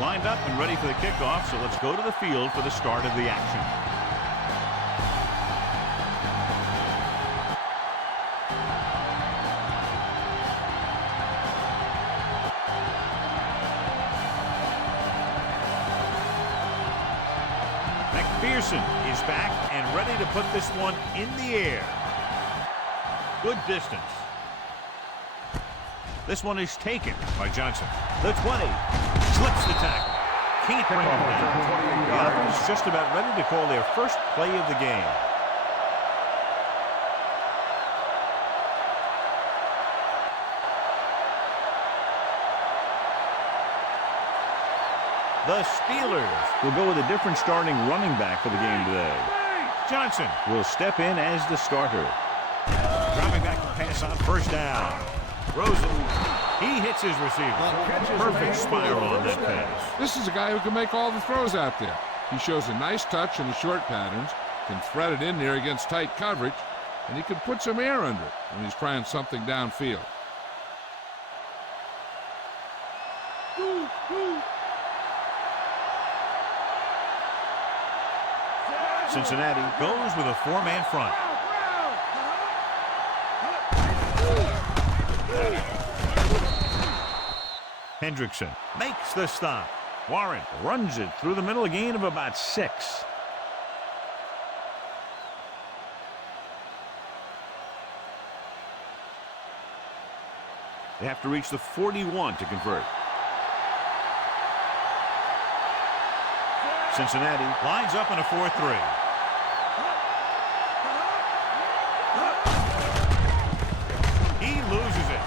lined up and ready for the kickoff, so let's go to the field for the start of the action. McPherson is back and ready to put this one in the air. Good distance. This one is taken by Johnson. The 20. Slips the tackle. Can't bring him down. The offense just about ready to call their first play of the game. The Steelers will go with a different starting running back for the game today. Johnson will step in as the starter. Dropping back to pass on first down. Rosen, he hits his receiver. Perfect spiral on that pass. This is a guy who can make all the throws out there. He shows a nice touch in the short patterns, can thread it in there against tight coverage, and he can put some air under it when he's trying something downfield. Cincinnati goes with a four-man front. Hendrickson makes the stop. Warren runs it through the middle, a gain of about 6. They have to reach the 41 to convert. Cincinnati lines up in a 4-3. He loses it.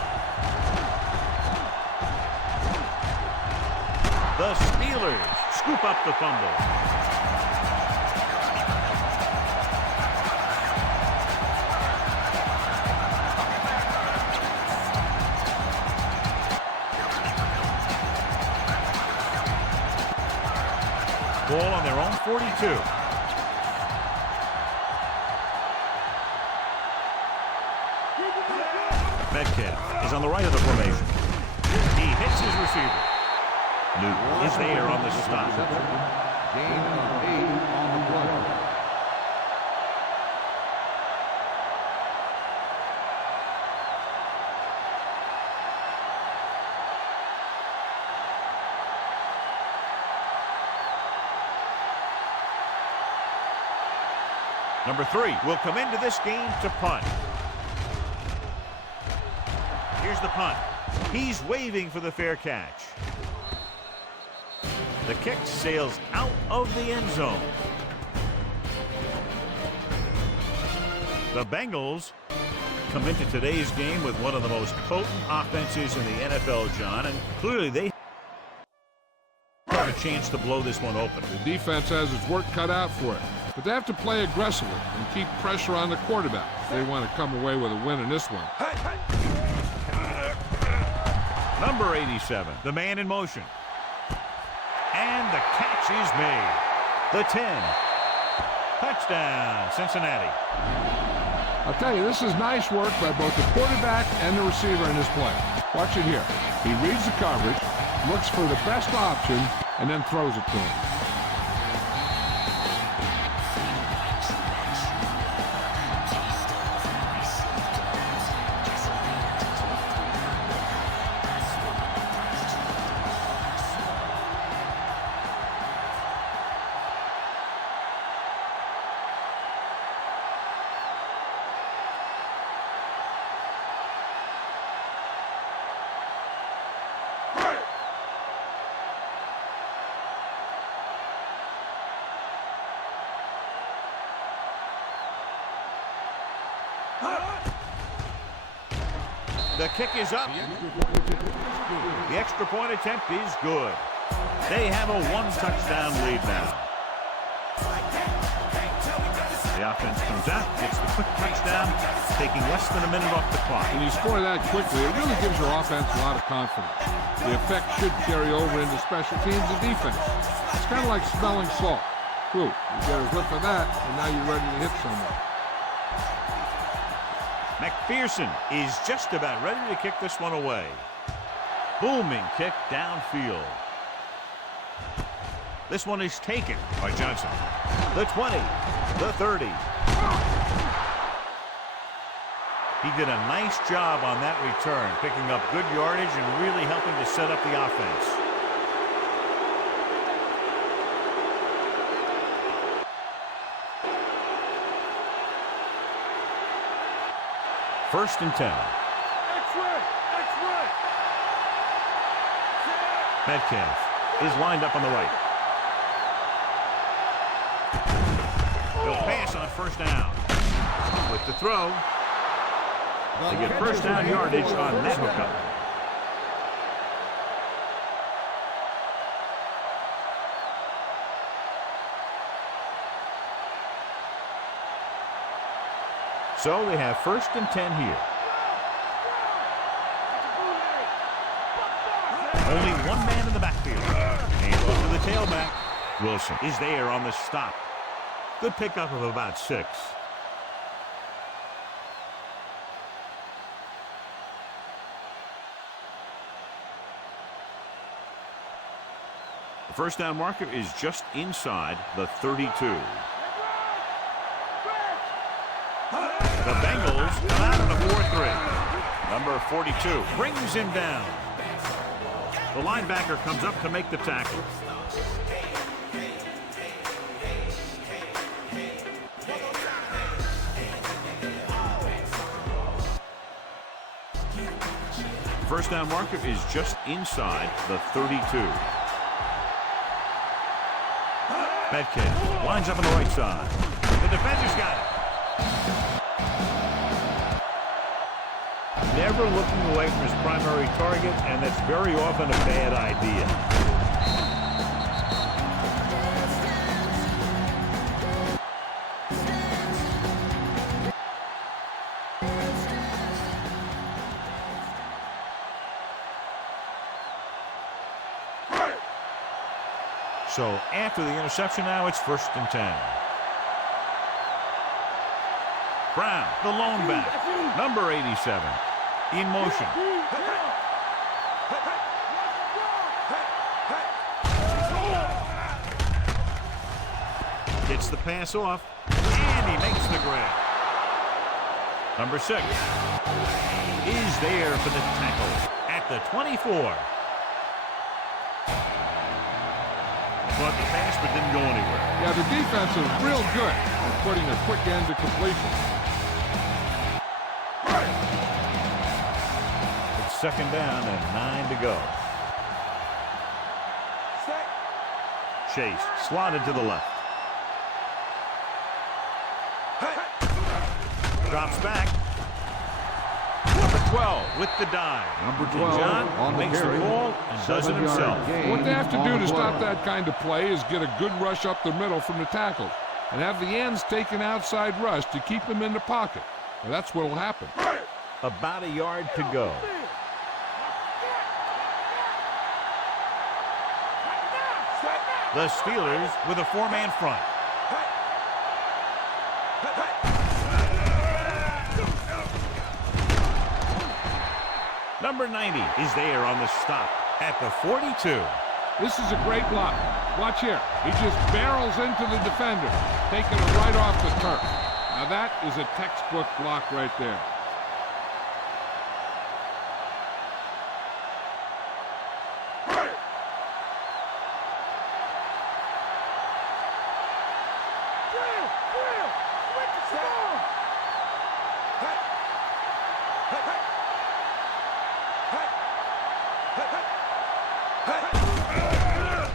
The Steelers scoop up the fumble. Ball on their own 42. Metcalf is on the right of the formation. He hits his receiver. Newton is there on the stop. Gain of 8 on the play. Number 3 will come into this game to punt. Here's the punt. He's waving for the fair catch. The kick sails out of the end zone. The Bengals come into today's game with one of the most potent offenses in the NFL, John, and clearly they have a chance to blow this one open. The defense has its work cut out for it, but they have to play aggressively and keep pressure on the quarterback if they want to come away with a win in this one. Number 87, the man in motion. And the catch is made. The 10. Touchdown, Cincinnati. I'll tell you, this is nice work by both the quarterback and the receiver in this play. Watch it here. He reads the coverage, looks for the best option, and then throws it to him. The kick is up. The extra point attempt is good. They have a 1-touchdown lead now. The offense comes out, gets the quick touchdown, taking less than a minute off the clock. When you score that quickly, it really gives your offense a lot of confidence. The effect should carry over into special teams and defense. It's kind of like smelling salt. Whew, you get a whiff of that, and now you're ready to hit someone. McPherson is just about ready to kick this one away. Booming kick downfield. This one is taken by Johnson. The 20, the 30. He did a nice job on that return, picking up good yardage and really helping to set up the offense. First and 10. Metcalf is lined up on the right. They'll pass on first down. With the throw, they get first down yardage on that hookup. So they have first and 10 here. Only one man in the backfield. And goes to the tailback. Wilson is there on the stop. Good pickup of about 6. The first down marker is just inside the 32. The Bengals come out in a 4-3. Number 42 brings him down. The linebacker comes up to make the tackle. First down marker is just inside the 32. Metcalf lines up on the right side. The defender's got it. Never looking away from his primary target, and that's very often a bad idea. So after the interception now, it's first and 10. Brown, the lone back, number 87. In motion. Gets the pass off, and he makes the grab. Number 6 is there for the tackle at the 24. Caught the pass but didn't go anywhere. Yeah, the defense is real good at putting a quick end to completion. Second down and 9 to go. Chase slotted to the left. Drops back. Number 12 with the dive. Number 12 John on the makes the ball and does it himself. What they have to do to stop that kind of play is get a good rush up the middle from the tackle and have the ends take an outside rush to keep them in the pocket. Well, that's what will happen. About a yard to go. The Steelers with a 4-man front. Number 90 is there on the stop at the 42. This is a great block. Watch here. He just barrels into the defender, taking it right off the turf. Now that is a textbook block right there.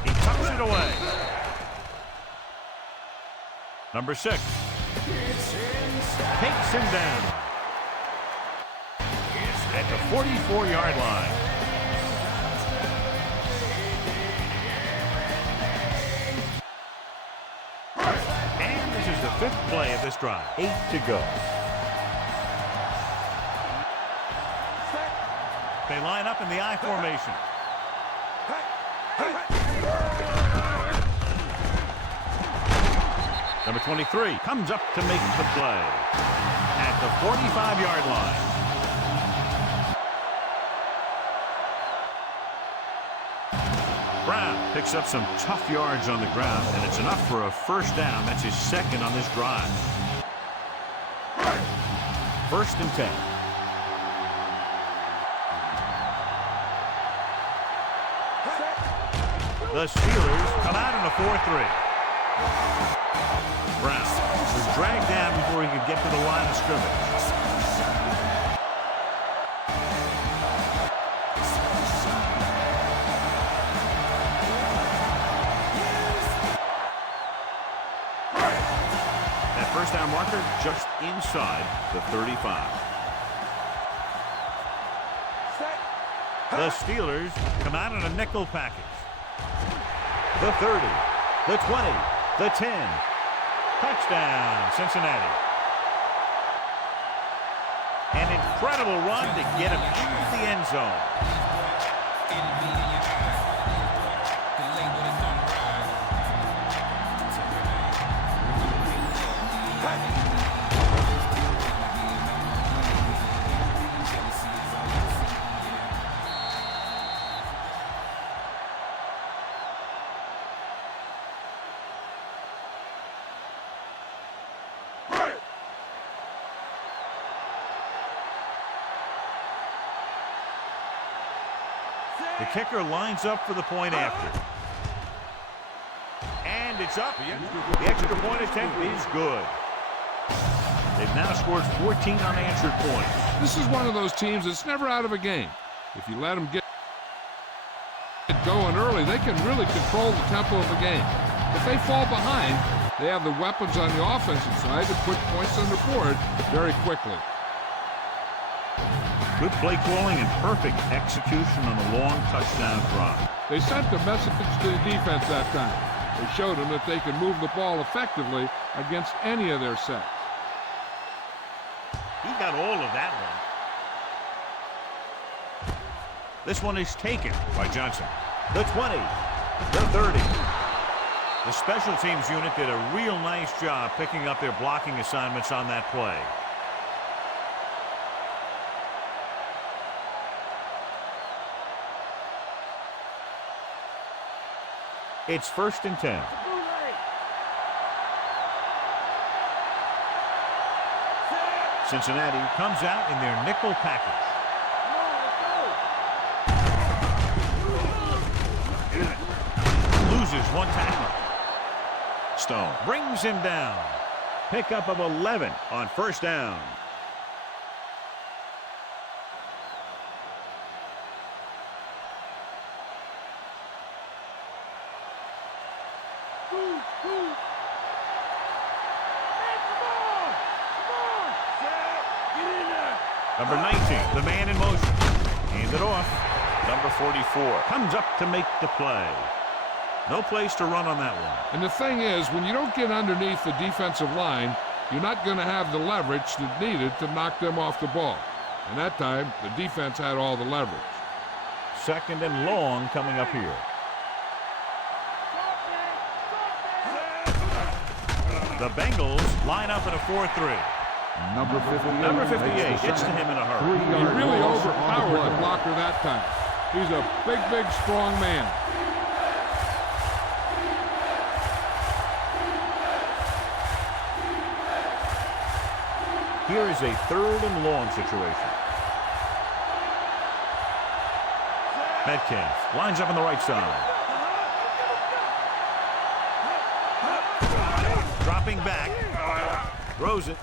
He tucks it away. Number 6 takes him down at the 44-yard line. And this is the 5th play of this drive. 8 to go. They line up in the I formation. Number 23 comes up to make the play at the 45-yard line. Brown picks up some tough yards on the ground, and it's enough for a first down. That's his second on this drive. 1st and 10. The Steelers come out in a 4-3. Brown was dragged down before he could get to the line of scrimmage. That first down marker just inside the 35. The Steelers come out in a nickel package. The 30, the 20, the 10. Touchdown, Cincinnati. An incredible run to get him into the end zone. The kicker lines up for the point after. And it's up. The extra point attempt is good. They've now scored 14 unanswered points. This is one of those teams that's never out of a game. If you let them get going early, they can really control the tempo of the game. If they fall behind, they have the weapons on the offensive side to put points on the board very quickly. Good play calling and perfect execution on a long touchdown drive. They sent the message to the defense that time. They showed them that they can move the ball effectively against any of their sets. He got all of that one. This one is taken by Johnson. The 20, the 30. The special teams unit did a real nice job picking up their blocking assignments on that play. It's 1st and 10. Cincinnati comes out in their nickel package. Loses one tackle. Stone brings him down. Pickup of 11 on 1st down. Number 19, the man in motion. Hand it off. Number 44 comes up to make the play. No place to run on that one. And the thing is, when you don't get underneath the defensive line, you're not going to have the leverage that's needed to knock them off the ball. And that time, the defense had all the leverage. 2nd and long coming up here. The Bengals line up in a 4-3. Number 58 gets to him in a hurry. He really overpowered the blocker that time. He's a big, big, strong man. Here is a 3rd and long situation. Metcalf lines up on the right side. Dropping back. Throws it.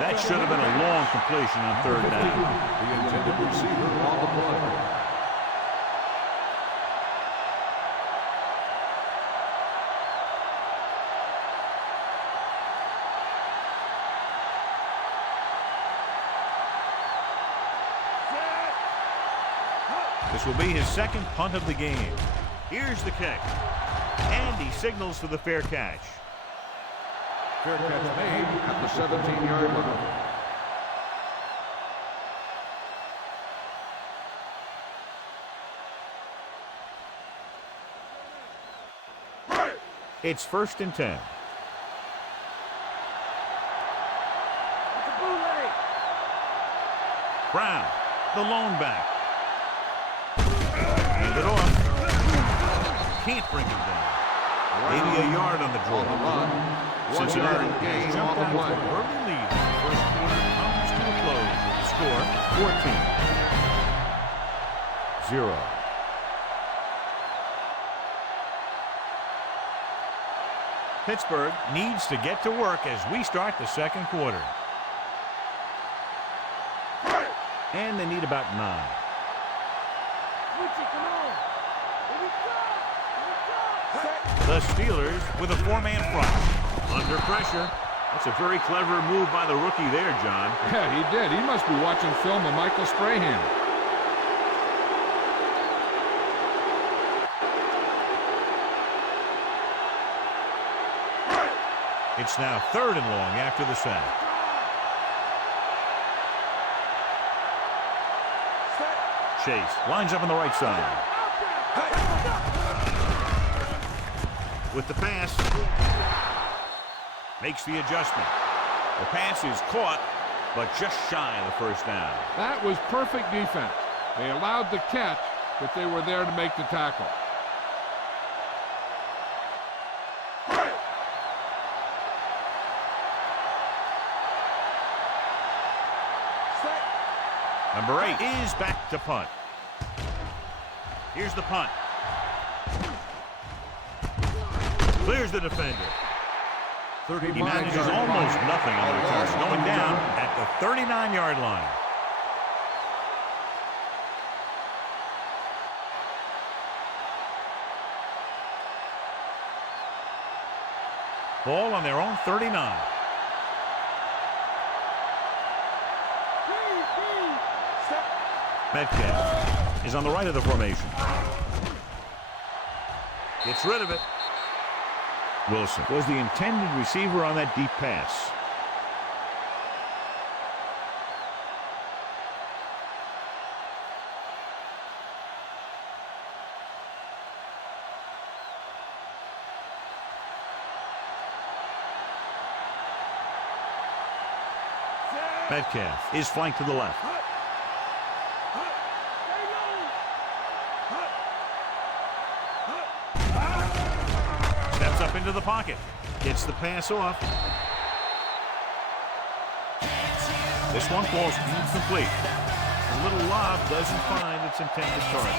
That should have been a long completion on 3rd down. The intended receiver on the play. This will be his 2nd punt of the game. Here's the kick. And he signals for the fair catch. Fair catch made at the 17-yard line. It's 1st and 10. Brown, the lone back. it off. Can't bring him down. Maybe a yard on the draw. On the run. 1 yard gain on the play. Early lead. First quarter comes to a close with the score 14-0. Pittsburgh needs to get to work as we start the second quarter. And they need about 9. The Steelers with a 4-man front. Under pressure. That's a very clever move by the rookie there, John. Yeah, he did. He must be watching film of Michael Strahan. It's now 3rd and long after the sack. Chase lines up on the right side. With the pass. Makes the adjustment. The pass is caught, but just shy of the first down. That was perfect defense. They allowed the catch, but they were there to make the tackle. Number 8 is back to punt. Here's the punt. Clears the defender. He manages almost nothing on the return, going down at the 39-yard line. Ball on their own 39. Metcalf is on the right of the formation. Gets rid of it. Wilson was the intended receiver on that deep pass. Metcalf is flanked to the left. Steps up into the pocket. Gets the pass off. This one falls incomplete. A little lob doesn't find its intended target.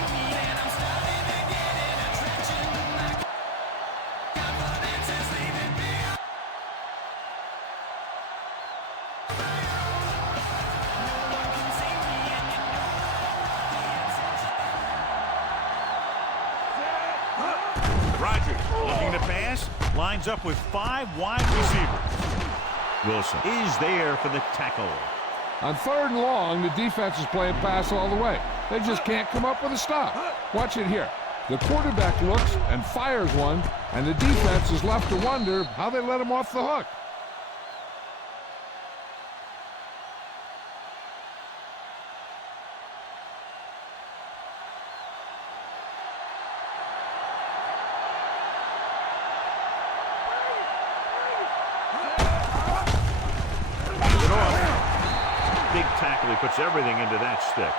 Looking to pass, lines up with 5 wide receivers. Wilson is there for the tackle. On 3rd and long, the defense is playing pass all the way. They just can't come up with a stop. Watch it here. The quarterback looks and fires one, and the defense is left to wonder how they let him off the hook. Big tackle. He puts everything into that stick.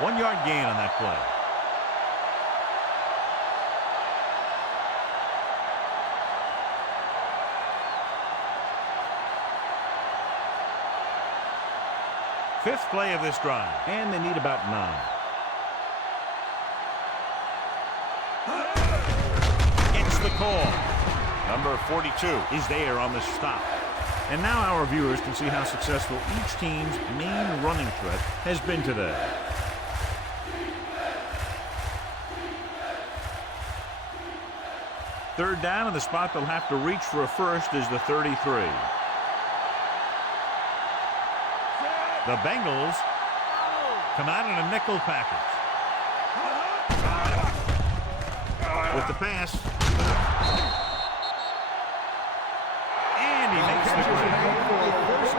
1 yard gain on that play. Fifth play of this drive, and they need about 9. Gets the call. Number 42 is there on the stop. And now our viewers can see how successful each team's main running threat has been today. Third down, and the spot they'll have to reach for a first is the 33. The Bengals come out in a nickel package. With the pass. And he makes the grab.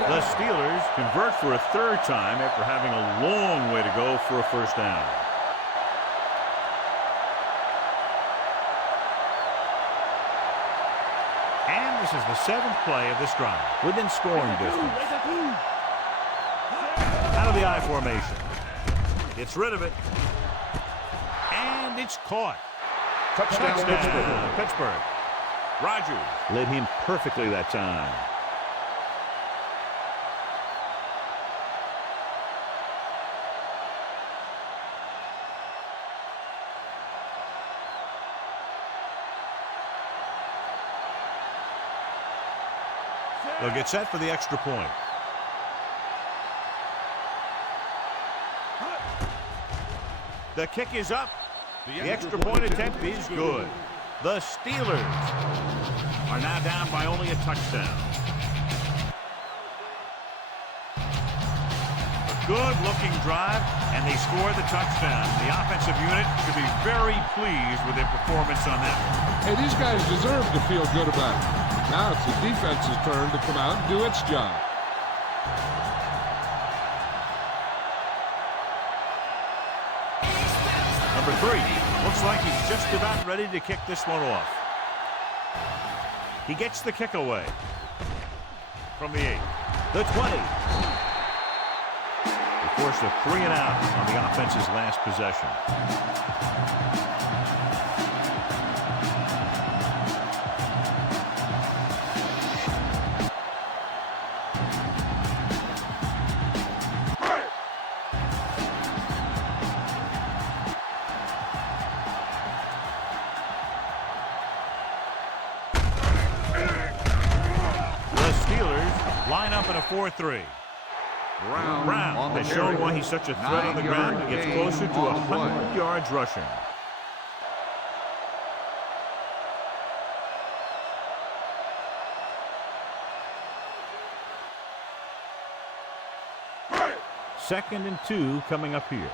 The Steelers convert for a 3rd time after having a long way to go for a first down. And this is the 7th play of this drive, within scoring distance. Out of the I formation. Gets rid of it. And And it's caught. Touchdown, Pittsburgh. Pittsburgh. Rodgers led him perfectly that time. They'll get set for the extra point. The kick is up. The extra point attempt is good. The Steelers are now down by only a touchdown. A good-looking drive, and they score the touchdown. The offensive unit should be very pleased with their performance on that one. Hey, these guys deserve to feel good about it. Now it's the defense's turn to come out and do its job. Number 3. Looks like he's just about ready to kick this one off. He gets the kick away from the 8. The 20. They forced a 3 and out on the offense's last possession. Line up in a 4-3. Brown has shown why he's such a threat on the ground and gets closer to 100 yards rushing. Second and 2 coming up here.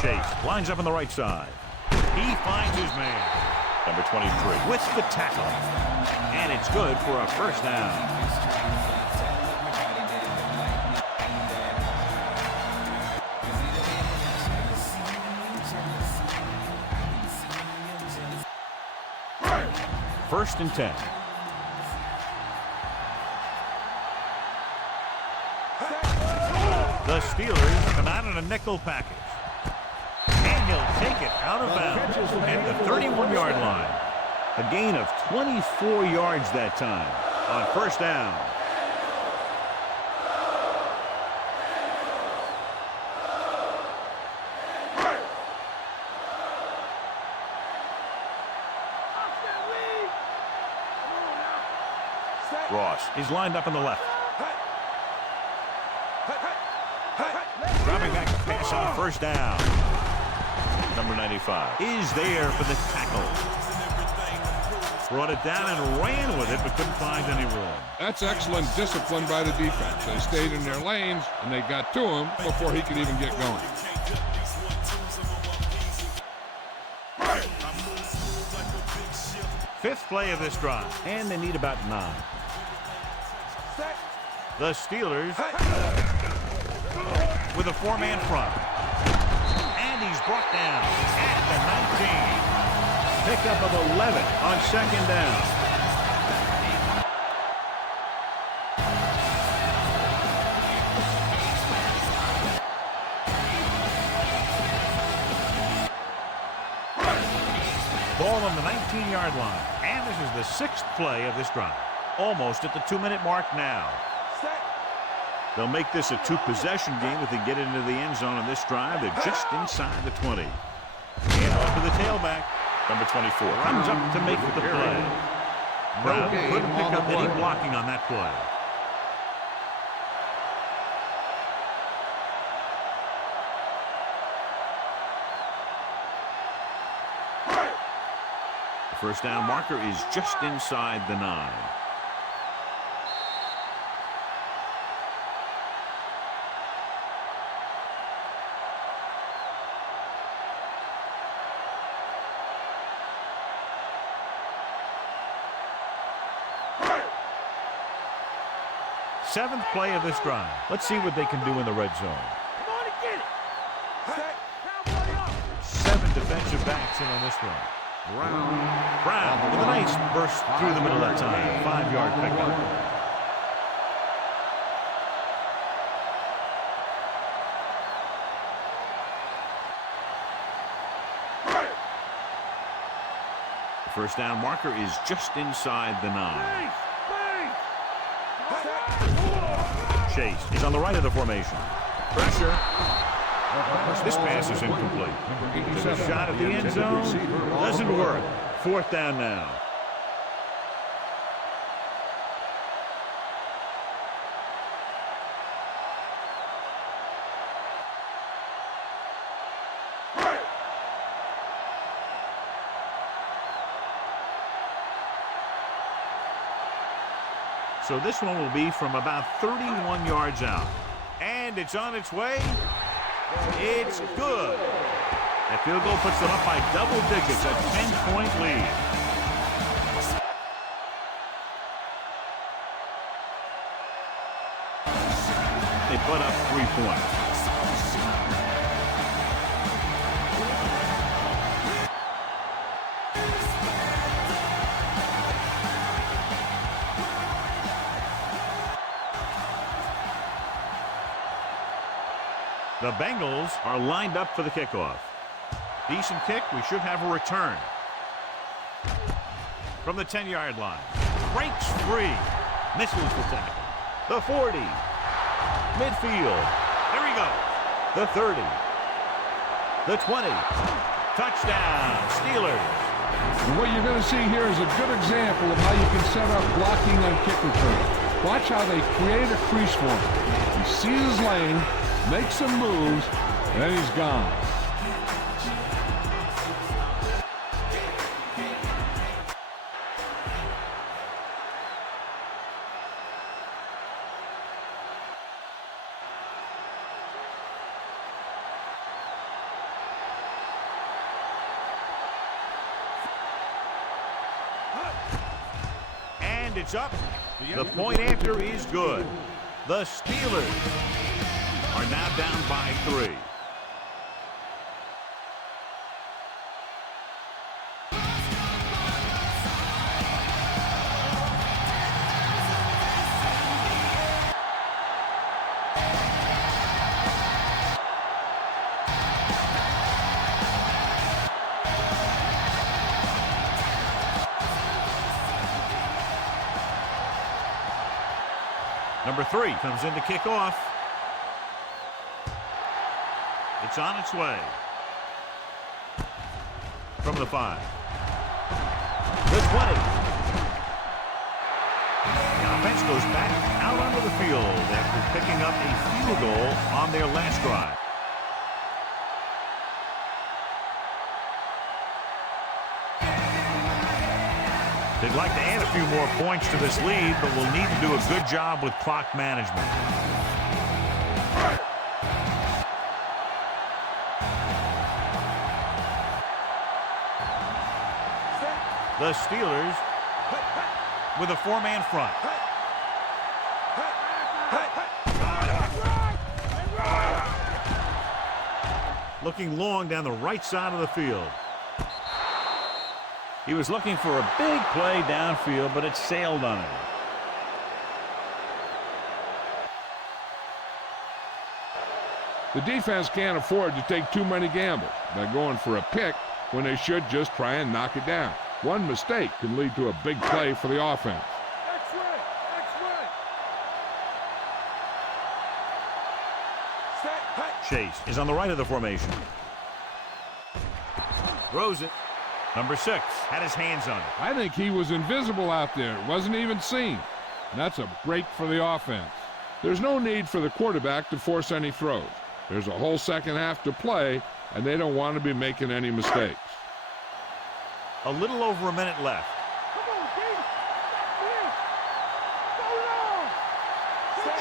Chase lines up on the right side. He finds his man. Number 23 with the tackle. And it's good for a first down. First and 10. The Steelers come out in a nickel package. He'll take it out of bounds at the 31-yard line. A gain of 24 yards that time on first down. Ross is lined up on the left. Dropping back to pass on first down. Number 95 is there for the tackle. Brought it down and ran with it, but couldn't find any room. That's excellent discipline by the defense. They stayed in their lanes, and they got to him before he could even get going. Fifth play of this drive, and they need about 9. The Steelers with a 4-man front. And he's brought down at the 19. Pickup of 11 on second down. Ball on the 19-yard line. And this is the 6th play of this drive. Almost at the 2-minute mark now. They'll make this a 2-possession game if they get into the end zone on this drive. They're just inside the 20. And on to the tailback. Number 24 comes up to make the play. Brown couldn't pick up any blocking on that play. The first down marker is just inside the 9. Seventh play of this drive. Let's see what they can do in the red zone. Come on and get it. 7 defensive backs in on this one. Brown with a nice burst through the middle that time. 5-yard pickup. The first down marker is just inside the 9. Chase is on the right of the formation. Pressure. This pass is incomplete. There's a shot at the end zone. Doesn't work. Fourth down now. So this one will be from about 31 yards out. And it's on its way. It's good. That field goal puts them up by double digits, a 10-point lead. They put up 3 points. The Bengals are lined up for the kickoff. Decent kick. We should have a return. From the 10-yard line. Breaks free. Misses the tackle. The 40. Midfield. There he goes. The 30. The 20. Touchdown. Steelers. And what you're going to see here is a good example of how you can set up blocking on kick return. Watch how they create a crease for him. He sees his lane, makes some moves, and then he's gone. And it's up. The point after is good. The Steelers are now down by 3. Number 3 comes in to kick off. It's on its way. From the 5. The 20. The offense goes back out onto the field after picking up a field goal on their last drive. They'd like to add a few more points to this lead, but will need to do a good job with clock management. The Steelers with a 4-man front. Looking long down the right side of the field. He was looking for a big play downfield, but it sailed on him. The defense can't afford to take too many gambles by going for a pick when they should just try and knock it down. One mistake can lead to a big play for the offense. Chase is on the right of the formation. Throws it. Number 6 had his hands on it. I think he was invisible out there. It wasn't even seen. And that's a break for the offense. There's no need for the quarterback to force any throws. There's a whole second half to play, and they don't want to be making any mistakes. A little over a minute left.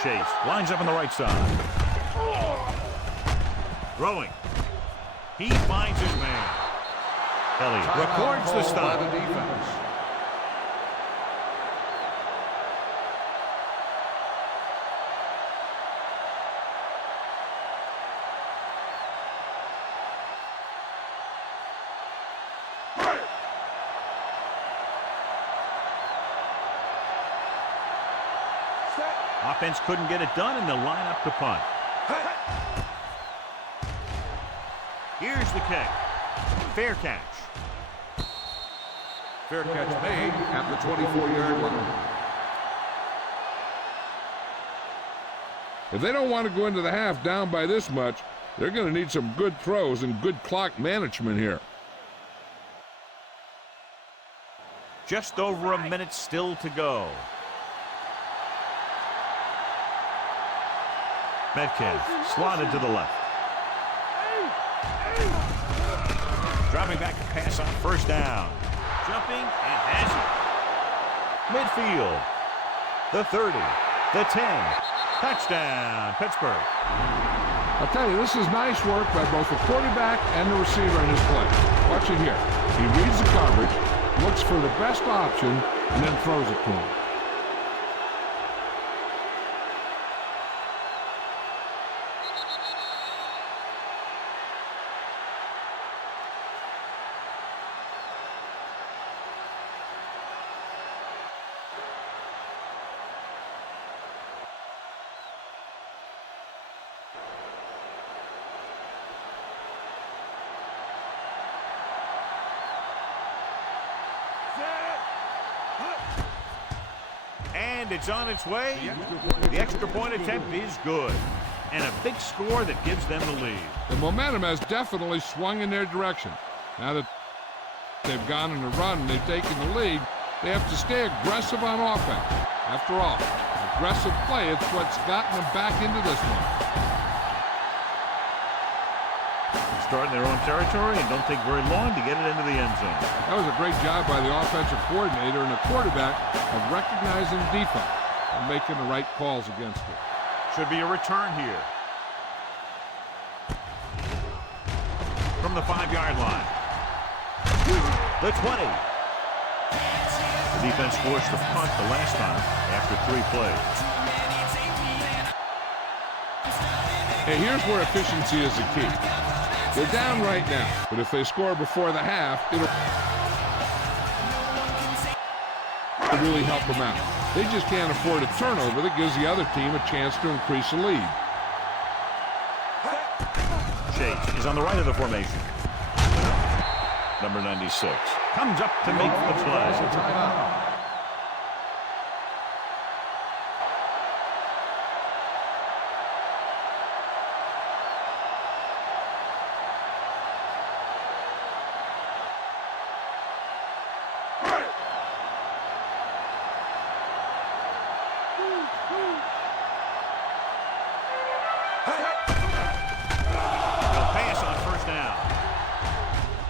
Chase lines up on the right side. Throwing. He finds his man. Kelly records the stop. By the defense. Offense couldn't get it done, and they'll line up to punt. Here's the kick. Fair catch. Fair catch made at the 24-yard line. If they don't want to go into the half down by this much, they're going to need some good throws and good clock management here. Just over a minute still to go. Metcalf slotted to the left. Dropping back to pass on first down. Jumping and has it. Midfield. The 30. The 10. Touchdown, Pittsburgh. I'll tell you, this is nice work by both the quarterback and the receiver in this play. Watch it here. He reads the coverage, looks for the best option, and then throws it to him. And it's on its way. The extra point attempt is good. And a big score that gives them the lead. The momentum has definitely swung in their direction. Now that they've gone on a run and they've taken the lead, they have to stay aggressive on offense. After all, aggressive play is what's gotten them back into this one. Start in their own territory and don't take very long to get it into the end zone. That was a great job by the offensive coordinator and the quarterback of recognizing defense and making the right calls against it. Should be a return here. From the 5-yard line. The 20. The defense forced the punt the last time after 3 plays. Hey, here's where efficiency is the key. They're down right now, but if they score before the half, it'll really help them out. They just can't afford a turnover that gives the other team a chance to increase the lead. Chase is on the right of the formation. Number 96 comes up to make the play.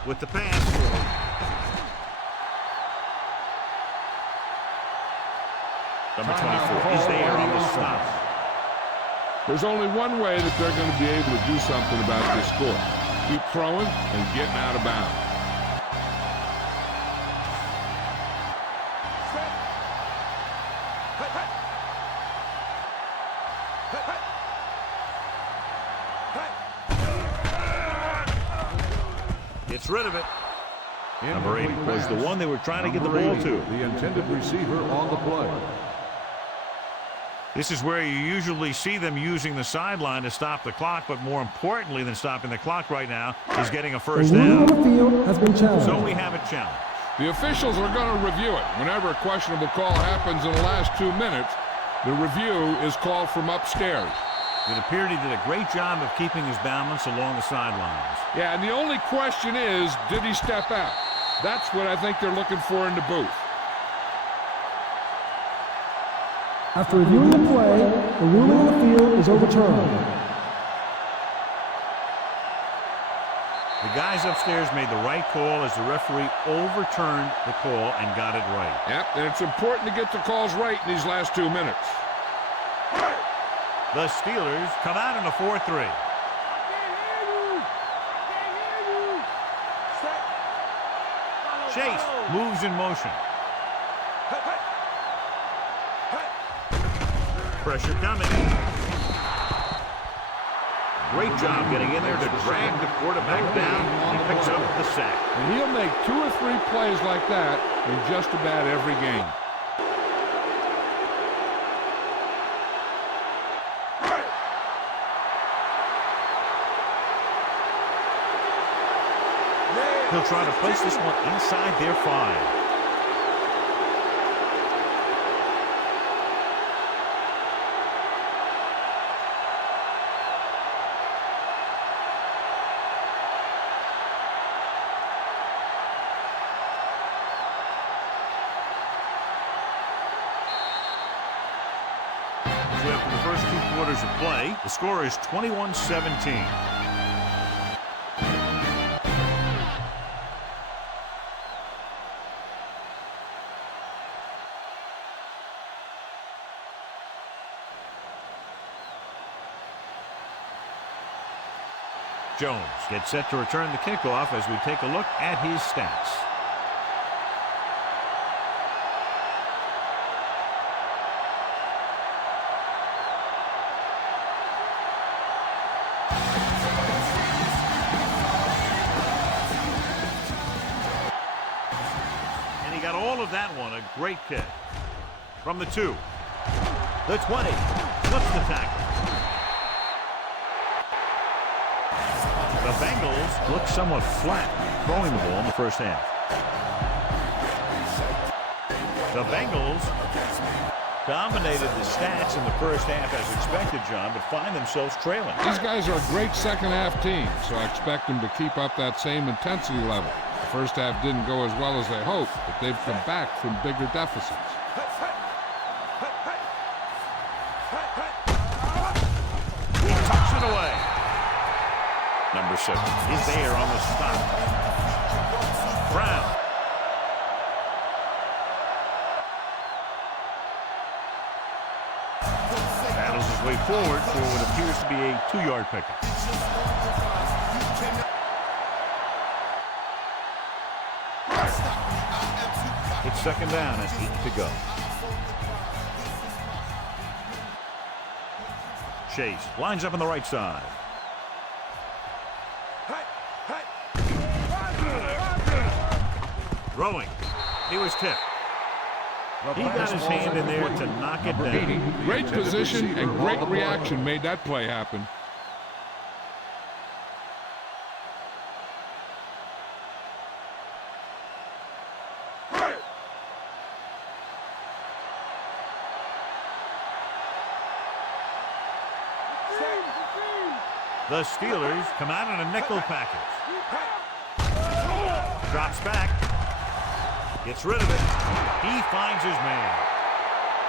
With the pass. Number 24 is there on the stop. There's only one way that they're going to be able to do something about this score. Keep throwing and getting out of bounds. Gets rid of it. Number 80 was the one they were trying to get the ball to. The intended receiver on the play. This is where you usually see them using the sideline to stop the clock, but more importantly than stopping the clock right now is getting a first down. So we have a challenge. The officials are going to review it. Whenever a questionable call happens in the last 2 minutes, the review is called from upstairs. It appeared he did a great job of keeping his balance along the sidelines. Yeah, and the only question is, did he step out? That's what I think they're looking for in the booth. After reviewing the play, the ruling on the field is overturned. The guys upstairs made the right call as the referee overturned the call and got it right. Yep, and it's important to get the calls right in these last 2 minutes. The Steelers come out in a 4-3. Chase moves in motion. Pressure coming. Great job getting in there to drag the quarterback down. He picks up the sack. And he'll make 2 or 3 plays like that in just about every game. He'll try to place this one inside their 5. first 2 quarters of play. The score is 21-17. Jones gets set to return the kickoff as we take a look at his stats. And he got all of that one. A great kick. From the 2. The 20. Flips the tackle. The Bengals look somewhat flat throwing the ball in the first half. The Bengals dominated the stats in the first half as expected, John, but find themselves trailing. These guys are a great second half team, so I expect them to keep up that same intensity level. The first half didn't go as well as they hoped, but they've come back from bigger deficits. He tucks it away. Number 7 is there on the stop. Brown. Battles his way forward for what appears to be a 2-yard pickup. It's second down and 8 to go. Chase lines up on the right side. Throwing. He was tipped. He got his hand in there to knock it down. Great position and great reaction made that play happen. The Steelers come out in a nickel package. Drops back. Gets rid of it. He finds his man.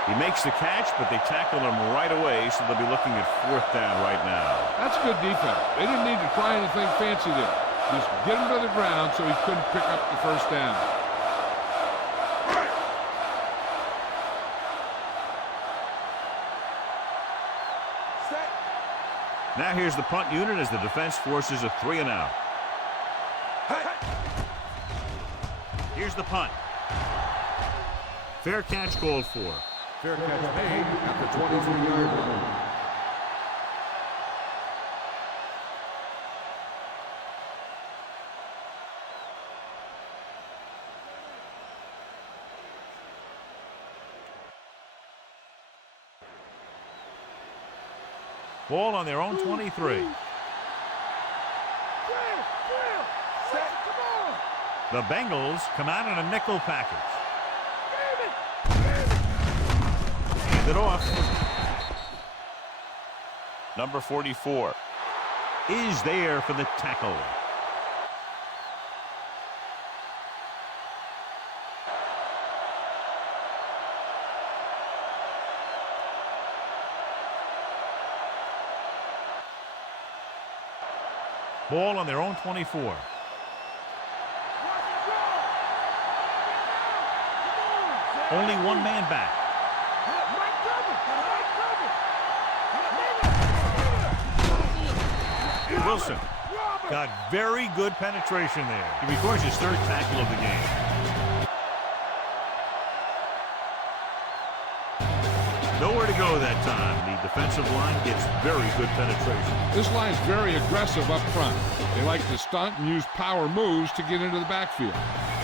He makes the catch, but they tackle him right away, so they'll be looking at 4th down right now. That's good defense. They didn't need to try anything fancy there. Just get him to the ground so he couldn't pick up the first down. Now here's the punt unit as the defense forces a 3 and out. Here's the punt. Fair catch called for. Fair catch made at the 23-yard line. Ball on their own 23. The Bengals come out in a nickel package. Hand it off. Number 44 is there for the tackle. Ball on their own 24. Only one man back. Wilson got very good penetration there. He records his 3rd tackle of the game. Nowhere to go that time. The defensive line gets very good penetration. This line's very aggressive up front. They like to stunt and use power moves to get into the backfield.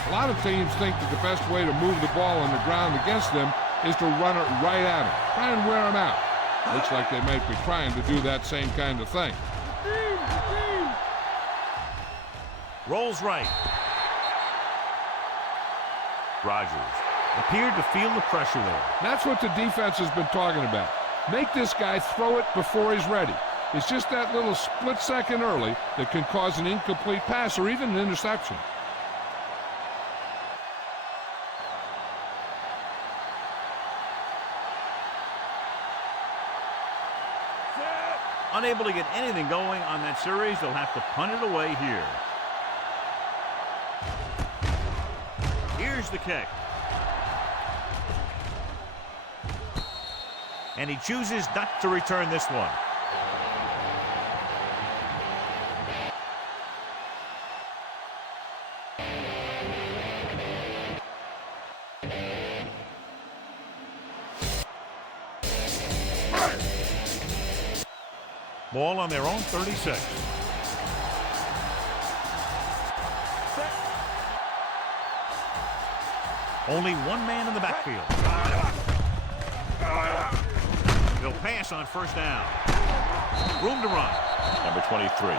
A lot of teams think that the best way to move the ball on the ground against them is to run it right at them. Try and wear them out. Looks like they might be trying to do that same kind of thing. Rolls right. Rodgers appeared to feel the pressure there. That's what the defense has been talking about. Make this guy throw it before he's ready. It's just that little split second early that can cause an incomplete pass or even an interception. Unable to get anything going on that series, they'll have to punt it away here. Here's the kick. And he chooses not to return this one. Ball on their own 36. Only one man in the backfield. He'll pass on first down. Room to run. Number 23.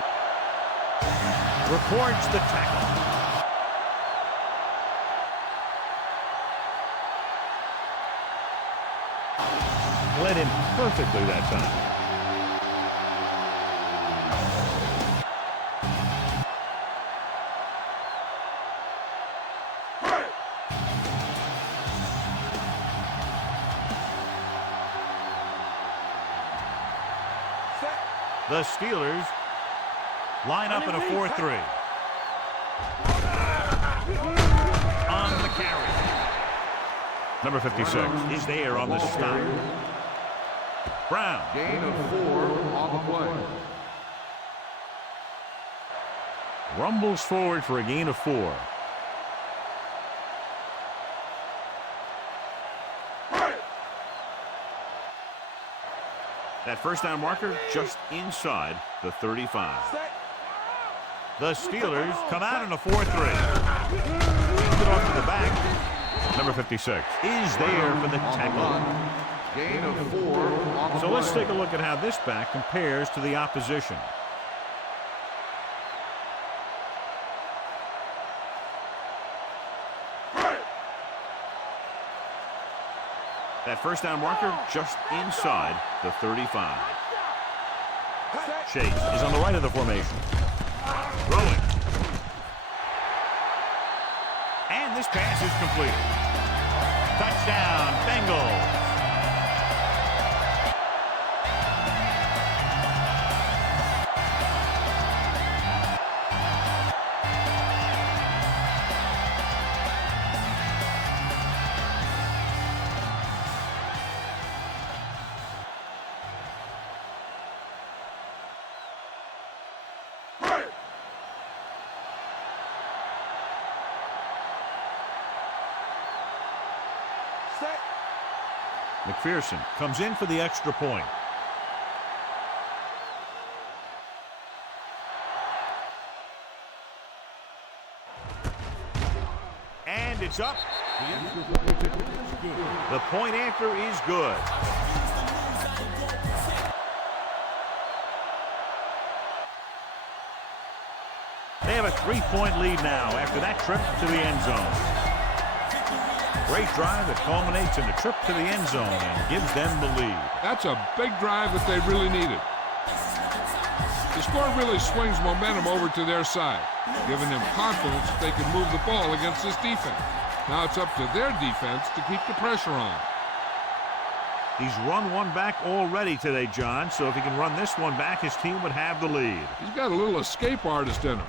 Records the tackle. Led in perfectly that time. The Steelers line up in a 4-3. On the carry. Number 56 is there on the stop. Brown. Gain of 4 on the play. Rumbles forward for a gain of 4. That first down marker just inside the 35. The Steelers come out in a 4-3. Hands it off to the back. Number 56 is there for the tackle. Gain of 4 on the So play. let's take a look at how this back compares to the opposition. That first down marker just inside the 35. Chase is on the right of the formation. Throwing. And this pass is completed. Touchdown, Bengals. McPherson comes in for the extra point. And it's up. The point after is good. They have a 3-point lead now after that trip to the end zone. Great drive that culminates in a trip to the end zone and gives them the lead. That's a big drive that they really needed. The score really swings momentum over to their side, giving them confidence that they can move the ball against this defense. Now it's up to their defense to keep the pressure on. He's run one back already today, John, so if he can run this one back, his team would have the lead. He's got a little escape artist in him.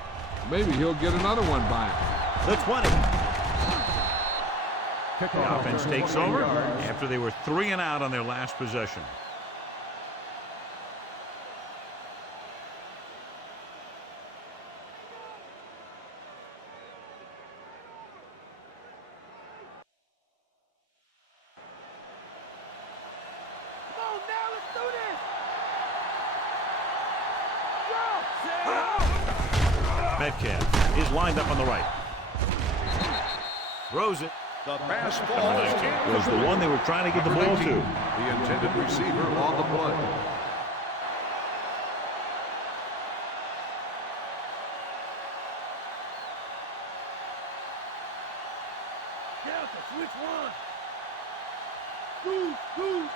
Maybe he'll get another one by him. The 20. The offense takes over after they were 3 and out on their last possession. Come on now, let's do this! Metcalf is lined up on the right. Throws it. The pass Number ball 19 was the one they were trying to get the ball to. The intended receiver on the play. Delta, switch one. Goose.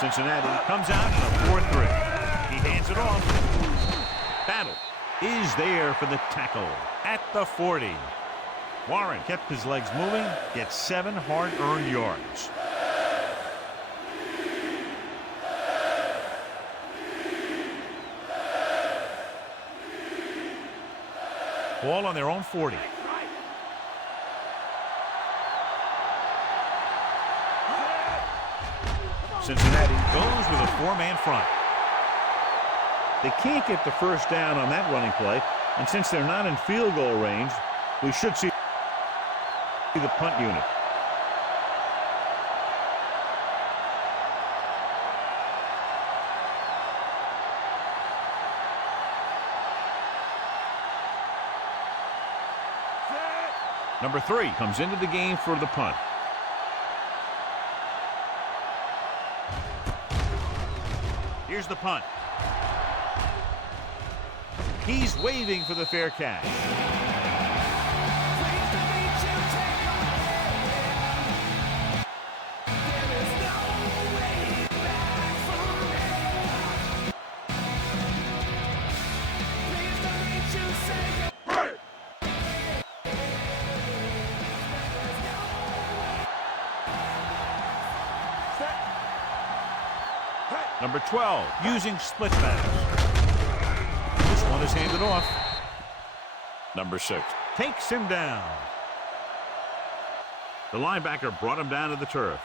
Cincinnati comes out in a 4-3. He hands it off. Battle is there for the tackle at the 40. Warren kept his legs moving, gets 7 hard-earned yards. Ball on their own 40. Cincinnati goes with a 4-man front. They can't get the first down on that running play, and since they're not in field goal range, we should see the punt unit. Number 3 comes into the game for the punt. Here's the punt. He's waving for the fair catch. Number 12 using split pass. This one is handed off. Number 6 takes him down. The linebacker brought him down to the turf.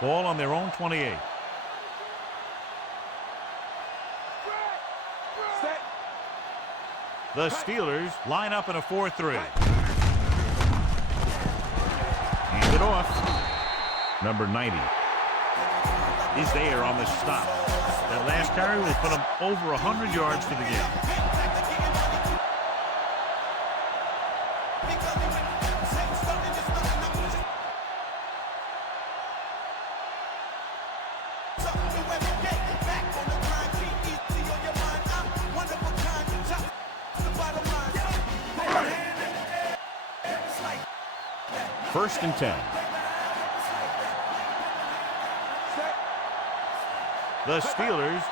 Ball on their own 28. The Steelers line up in a 4-3. Hand it off. Number 90 is there on the stop. That last carry will put him over 100 yards for the game. First and 10. The Steelers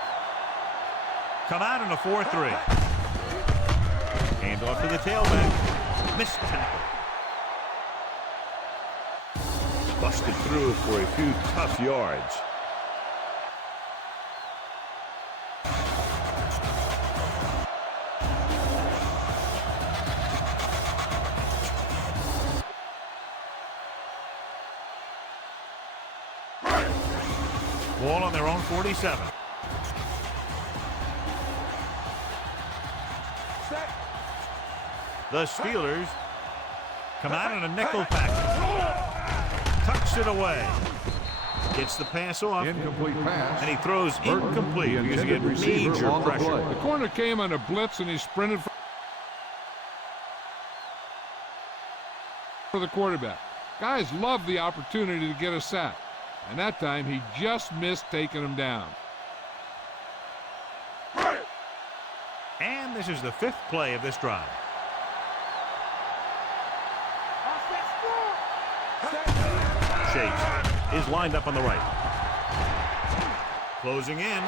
come out in a 4-3. Hand off to the tailback. Missed tackle. Busted through for a few tough yards. Ball on their own 47. The Steelers come out in a nickel package. Tucks it away. Gets the pass off. Incomplete pass. And he throws incomplete because he had major pressure. The corner came on a blitz and he sprinted for the quarterback. Guys love the opportunity to get a sack. And that time, he just missed taking him down. And this is the 5th play of this drive. Chase is lined up on the right. Closing in.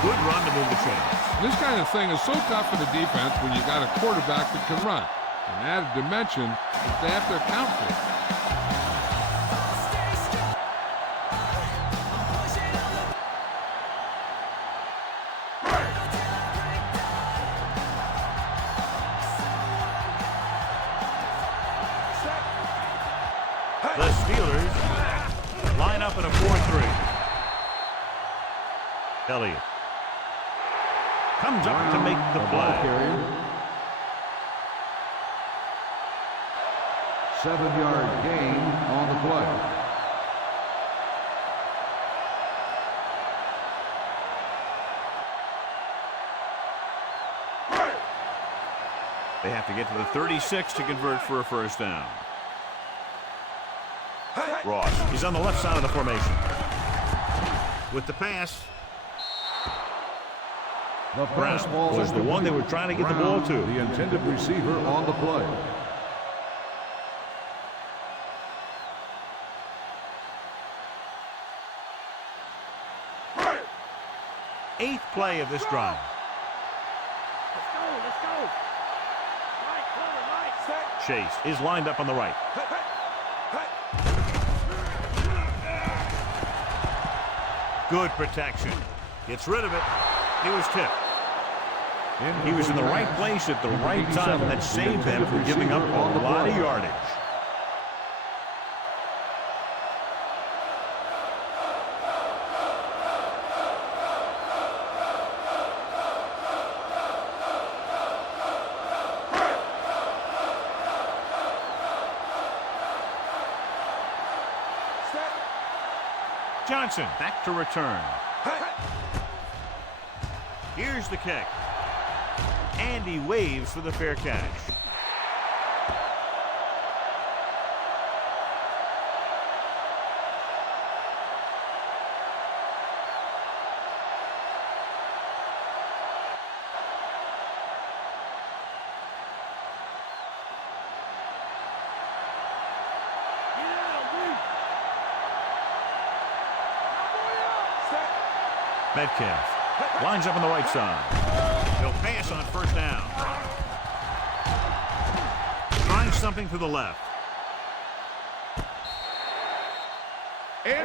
Good run to move the chains. This kind of thing is so tough for the defense when you got a quarterback that can run. An added dimension that they have to account for. The Steelers line up in a 4-3. Elliott comes up to make the play. 7-yard gain on the play. They have to get to the 36 to convert for a first down. Ross, he's on the left side of the formation. With the pass. Brown was the one they were trying to get the ball to. The intended receiver on the play. Eighth play of this drive. Let's go. Right, cover, right. Chase is lined up on the right. Good protection. Gets rid of it. He was tipped. He was in the right place at the right time, and that saved them from giving up a lot of yardage. Johnson back to return. Here's the kick. And he waves for the fair catch. Metcalf lines up on the right side. He'll pass on first down. Trying something to the left.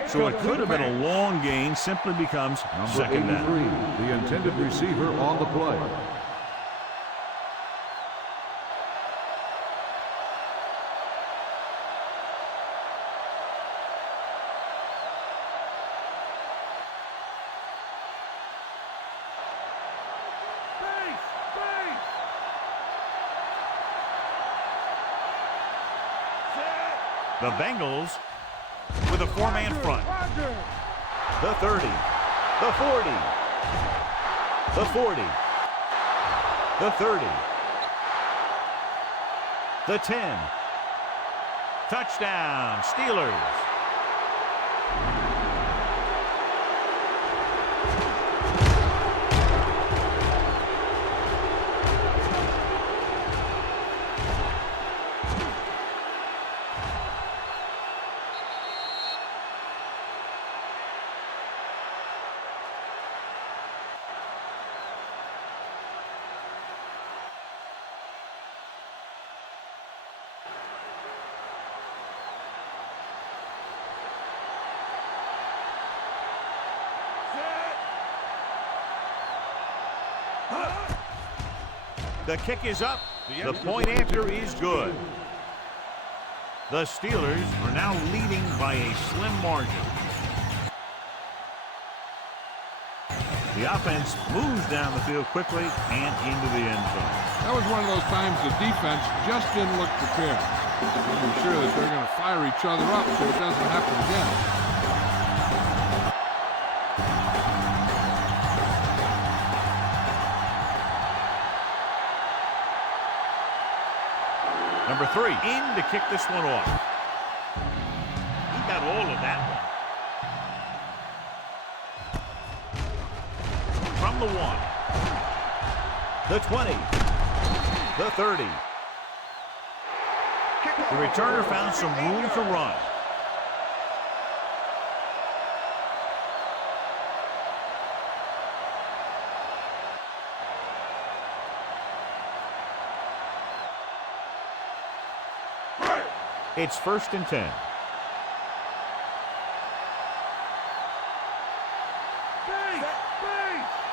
So it could have been a long gain. Simply becomes second down. The intended receiver on the play. The Bengals with a four-man front. The 30, the 40, the 40, the 30, the 10. Touchdown, Steelers. The kick is up. The point after is good. The Steelers are now leading by a slim margin. The offense moves down the field quickly and into the end zone. That was one of those times the defense just didn't look prepared. I'm sure that they're going to fire each other up so it doesn't happen again. Number 3 in to kick this one off. He got all of that one. From the 1, the 20, the 30. The returner found some room to run. It's 1st and 10.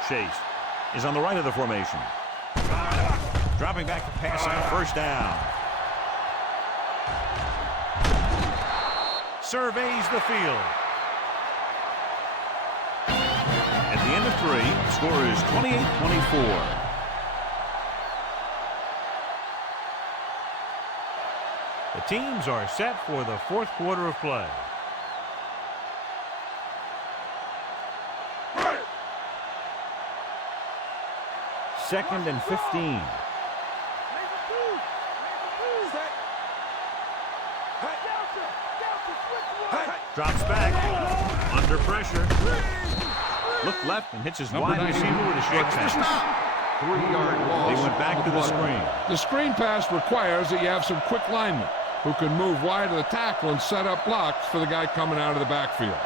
Chase is on the right of the formation. Dropping back to pass on first down. Surveys the field. At the end of 3, the score is 28-24. The teams are set for the 4th quarter of play. Second and 15. Drops back. Under pressure. Look left and hits his wide receiver with a short pass. 3-yard loss. They went back to the screen. The screen pass requires that you have some quick linemen who can move wide of the tackle and set up blocks for the guy coming out of the backfield.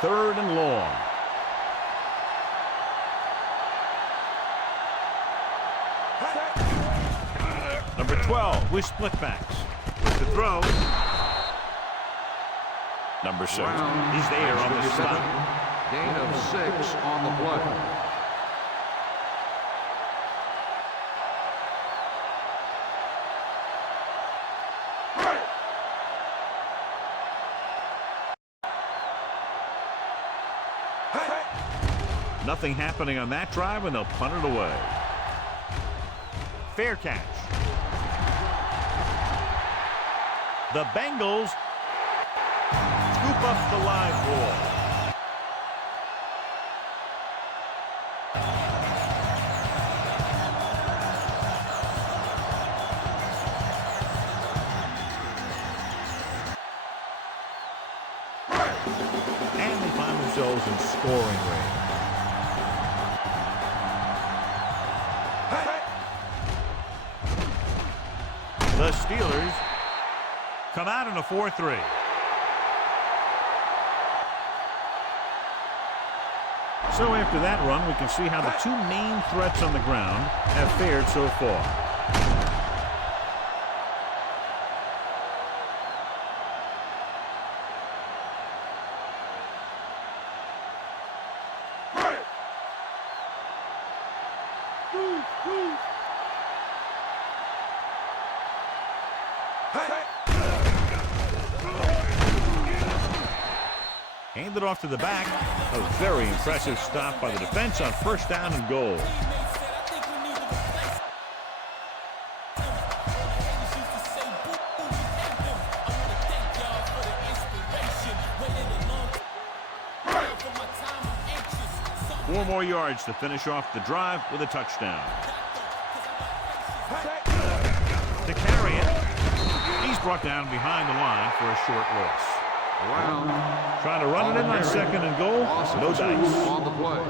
3rd and long. Number 12 with split backs. With the throw. Number 6. Brown He's there on the 7. stop. Gain of 6 on the play. Nothing happening on that drive, and they'll punt it away. Fair catch. The Bengals scoop up the live ball. And they find themselves in scoring range. The Steelers come out in a 4-3. So after that run, we can see how the two main threats on the ground have fared so far. Handed off to the back. A very impressive stop by the defense on first down and goal. Four more yards to finish off the drive with a touchdown. To carry it, he's brought down behind the line for a short loss. Brown Trying to run it in on second and goal. No dice. on the play.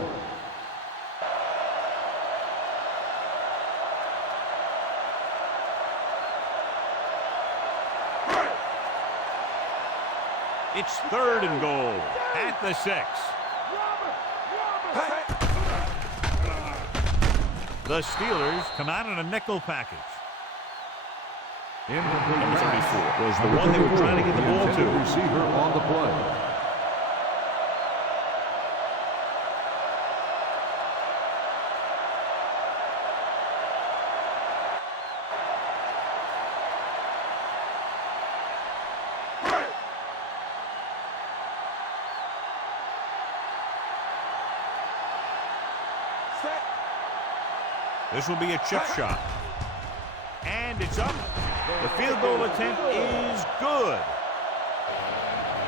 It's third and goal at the 6. The Steelers come out in a nickel package. Number 34 was the one they were trying to get the ball to. Receiver on the play. This will be a chip shot. And it's up. The field goal attempt is good.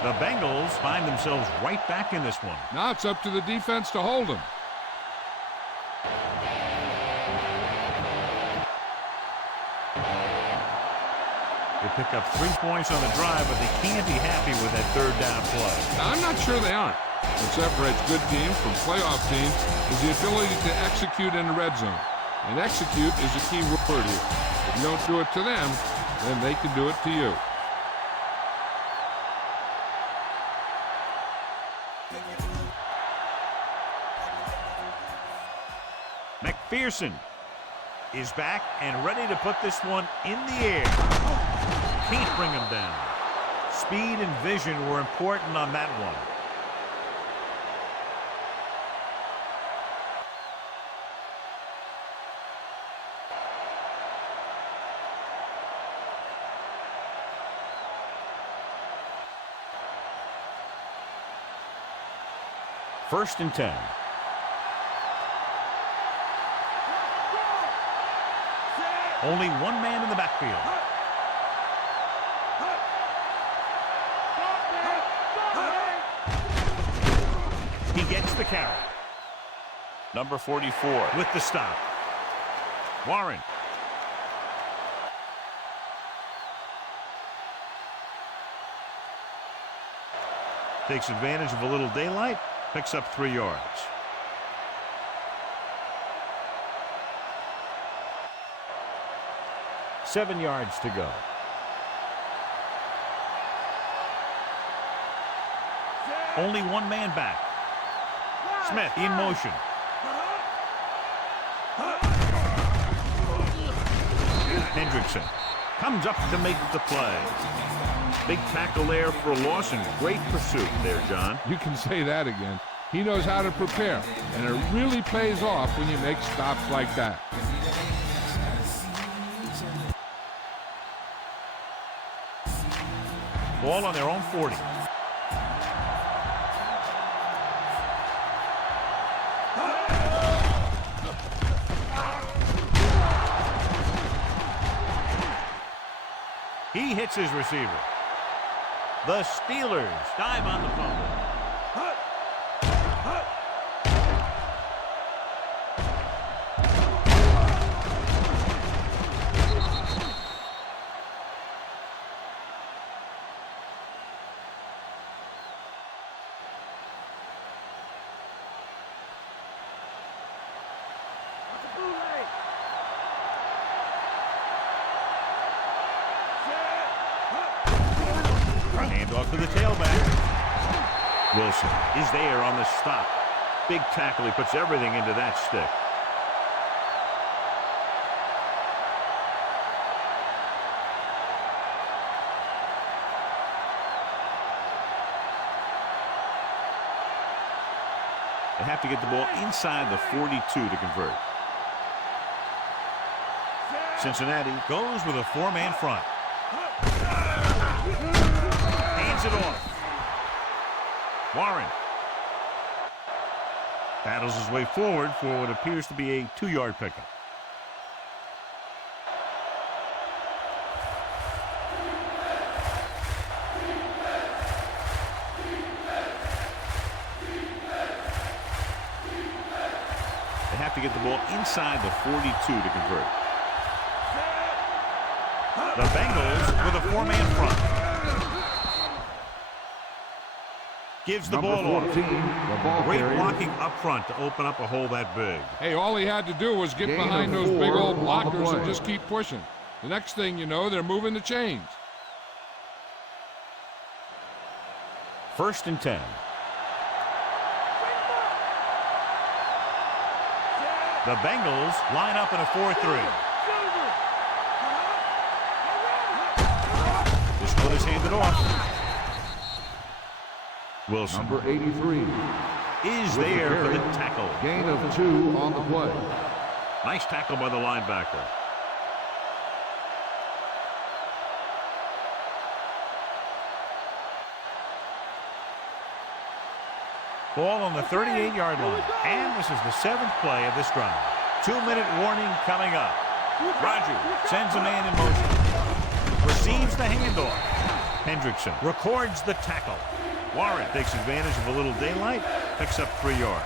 The Bengals find themselves right back in this one. Now it's up to the defense to hold them. They pick up 3 points on the drive, but they can't be happy with that third down play. Now, I'm not sure they aren't. What separates good teams from playoff teams is the ability to execute in the red zone. And execute is a key word here. If you don't do it to them, then they can do it to you. McPherson is back and ready to put this one in the air. Can't bring him down. Speed and vision were important on that one. First and 10. Only one man in the backfield. He gets the carry. Number 44 with the stop. Warren. Takes advantage of a little daylight. Picks up 3 yards. Seven yards to go. Only one man back. Smith in motion. Hendrickson comes up to make the play. Big tackle there for a loss and great pursuit there, John. You can say that again. He knows how to prepare, and it really pays off when you make stops like that. Ball on their own 40. He hits his receiver. The Steelers dive on the fumble. Handoff to the tailback. Wilson is there on the stop. Big tackle. He puts everything into that stick. They have to get the ball inside the 42 to convert. Cincinnati goes with a four-man front. Hands it off. Warren battles his way forward for what appears to be a 2-yard pickup. They have to get the ball inside the 42 to convert. The Bengals with a four-man front. Gives the ball off. Great blocking up front to open up a hole that big. Hey, all he had to do was get behind those big old blockers and just keep pushing. The next thing you know, they're moving the chains. 1st and 10. The Bengals line up in a 4-3. This one is handed off. Wilson. Number 83. Is there for the tackle. Gain of 2 on the play. Nice tackle by the linebacker. Ball on the 38-yard line. And this is the 7th play of this drive. 2-minute warning coming up. Rodgers sends a man in motion. Receives the handoff. Hendrickson records the tackle. Warren takes advantage of a little daylight. Picks up 3 yards.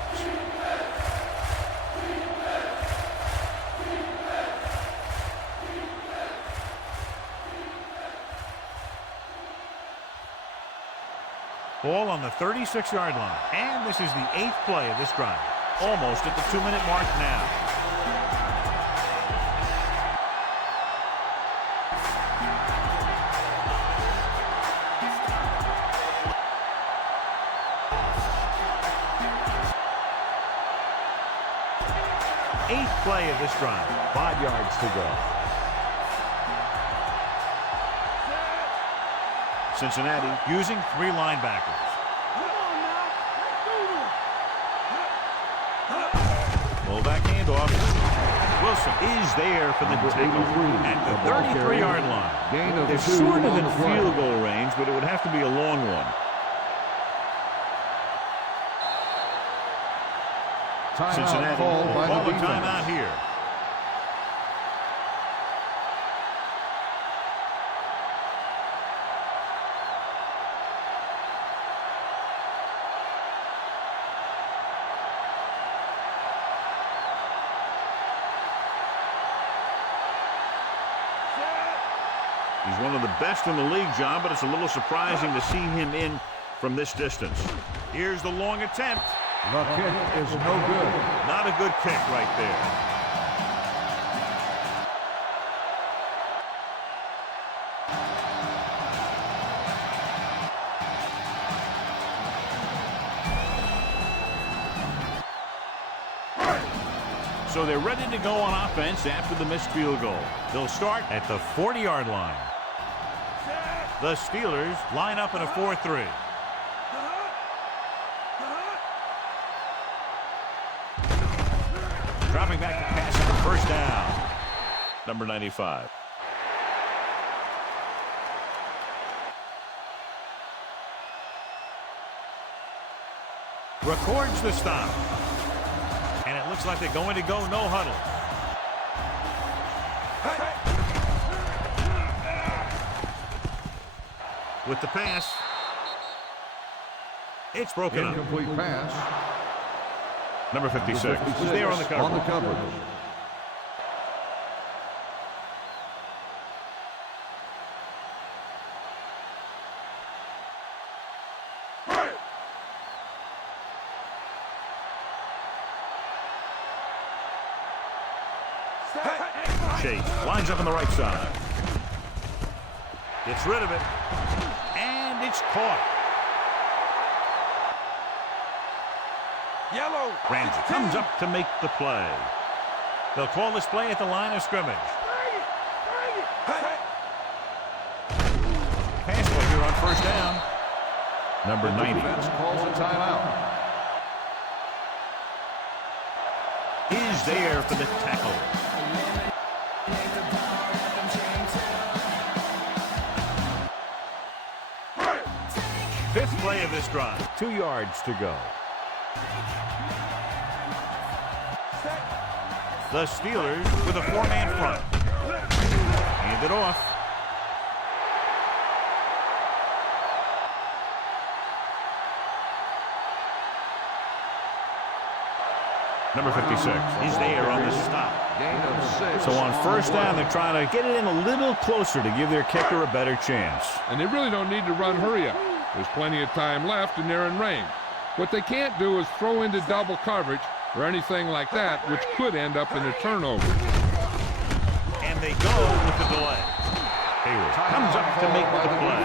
Ball on the 36-yard line. And this is the 8th play of this drive. Almost at the 2-minute mark now. Eighth play of this drive. 5 yards to go. Cincinnati using 3 linebackers. Fullback handoff. Wilson is there for the tackle at the 33-yard line. They're sort of in field goal range, but it would have to be a long one. Cincinnati will call a timeout here. He's one of the best in the league, John, but it's a little surprising to see him in from this distance. Here's the long attempt. The kick is no good. Not a good kick right there. So they're ready to go on offense after the missed field goal. They'll start at the 40-yard line. The Steelers line up in a 4-3. Dropping back to pass on first down. Number 95. Records the stop. And it looks like they're going to go no huddle. With the pass. It's broken up. Incomplete pass. Number 56 is there on the cover. On the coverage. Chase lines up on the right side. Gets rid of it. And it's caught. Yellow. Ramsey comes up to make the play. They'll call this play at the line of scrimmage. Pass play here on first down. Number 90. Defense calls a timeout. Is there for the tackle. Fifth play of this drive. 2 yards to go. The Steelers with a 4-man front. Hand it off. Number 56 is there on the stop. Gain of 6. So on first down, they're trying to get it in a little closer to give their kicker a better chance. And they really don't need to run hurry up. There's plenty of time left and they're in range. What they can't do is throw into double coverage or anything like that, which could end up in a turnover. And they go with the delay. Hayward comes up to make the play.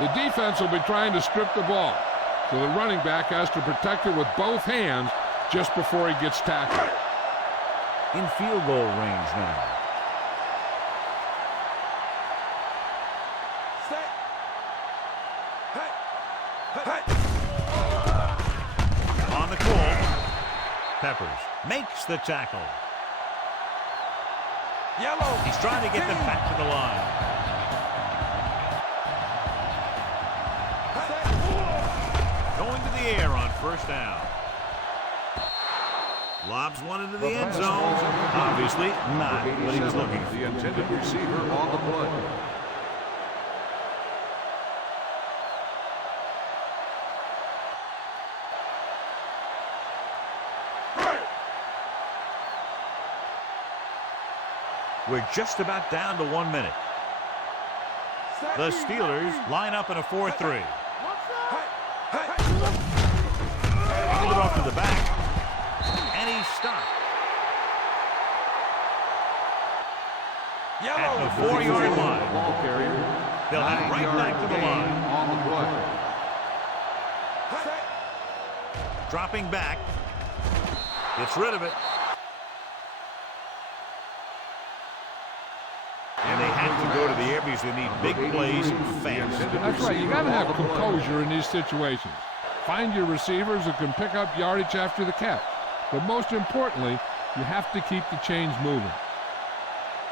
The defense will be trying to strip the ball, so the running back has to protect it with both hands just before he gets tackled. In field goal range now. On the call, Peppers makes the tackle. Yellow. He's trying to get them back to the line. Going to the air on first down. Lobs one into the end zone. Obviously not what he was looking for. The intended receiver on the play. We're just about down to 1 minute. The Steelers line up in a 4-3. Handed it off to the back. And he's stopped. At the 4-yard line. Ball carrier. They'll head right back to the line. On the play. Dropping back. Gets rid of it. And they have to go to the air because they need big plays fast. That's right. You got to have composure in these situations. Find your receivers who can pick up yardage after the catch. But most importantly, you have to keep the chains moving.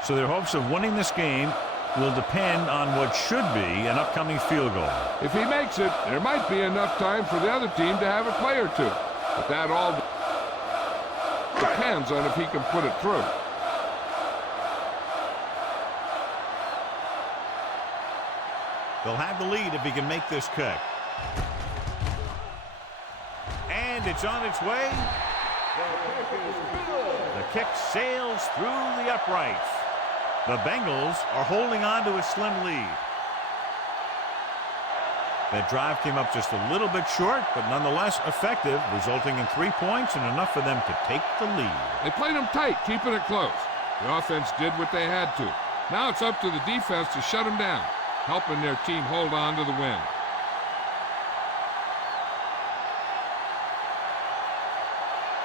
So their hopes of winning this game will depend on what should be an upcoming field goal. If he makes it, there might be enough time for the other team to have a play or two. But that all depends on if he can put it through. They'll have the lead if he can make this kick. And it's on its way. The kick sails through the uprights. The Bengals are holding on to a slim lead. That drive came up just a little bit short, but nonetheless effective, resulting in 3 points and enough for them to take the lead. They played them tight, keeping it close. The offense did what they had to. Now it's up to the defense to shut them down, helping their team hold on to the win.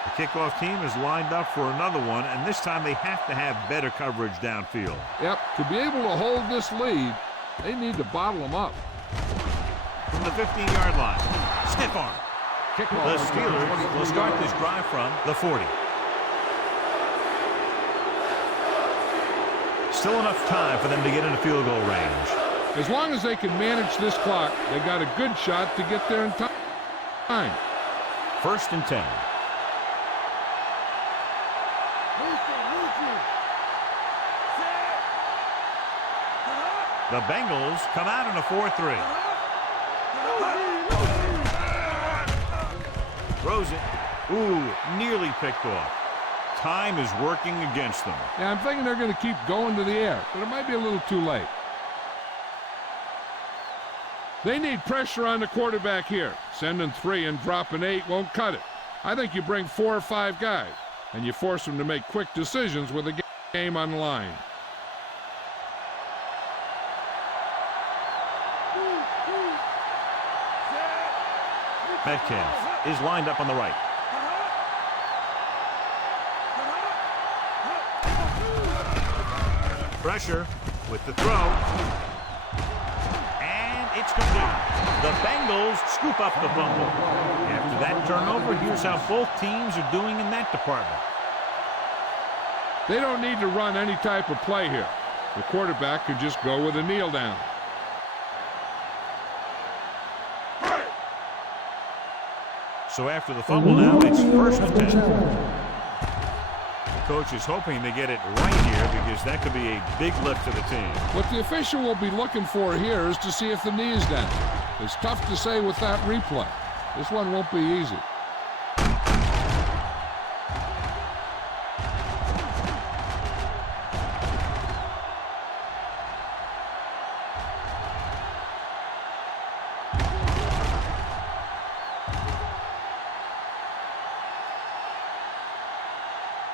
The The kickoff team is lined up for another one, and this time they have to have better coverage downfield. Yep, to be able to hold this lead, they need to bottle them up. From the 15-yard line, stiff arm. Kickoff. The Steelers will start this drive from the 40. Still enough time for them to get into field goal range. As long as they can manage this clock, they got a good shot to get there in time. 1st and 10. The Bengals come out in a 4-3. Throws it. Ooh, nearly picked off. Time is working against them. Yeah, I'm thinking they're going to keep going to the air, but it might be a little too late. They need pressure on the quarterback here. Sending 3 and dropping 8 won't cut it. I think you bring 4 or 5 guys, and you force them to make quick decisions with the game on the line. Metcalf is lined up on the right. Pressure with the throw. And it's complete. The Bengals scoop up the fumble. After that turnover, here's how both teams are doing in that department. They don't need to run any type of play here. The quarterback could just go with a kneel down. So after the fumble now, it's 1st and 10. The coach is hoping to get it right here because that could be a big lift to the team. What the official will be looking for here is to see if the knee is down. It's tough to say with that replay. This one won't be easy.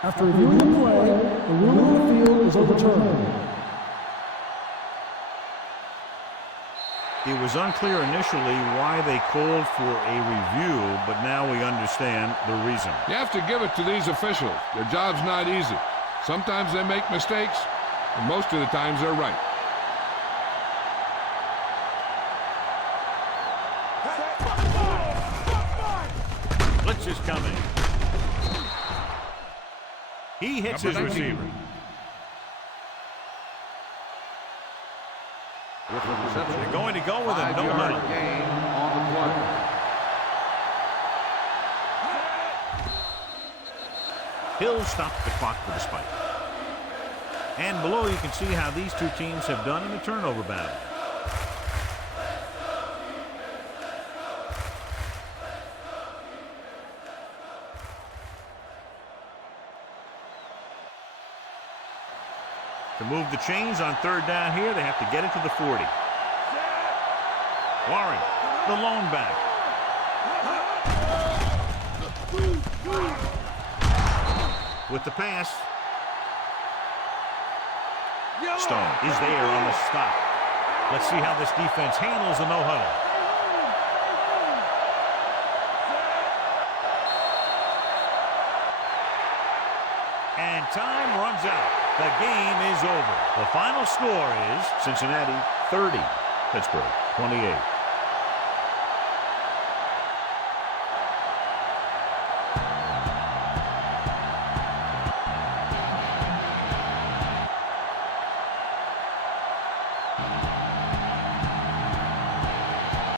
After reviewing the play, the ruling on the field is overturned. It was unclear initially why they called for a review, but now we understand the reason. You have to give it to these officials. Their job's not easy. Sometimes they make mistakes, and most of the times they're right. Blitz is coming. He hits his receiver. With the reception. They're going to go with a no 5-yard huddle. gain on the play. Hill stopped the clock for the spike. And below you can see how these two teams have done in the turnover battle. To move the chains on 3rd down here, they have to get it to the 40. Warren, the lone back. With the pass. Stone is there on the stop. Let's see how this defense handles the no-huddle. And time runs out. The game is over. The final score is Cincinnati 30, Pittsburgh 28.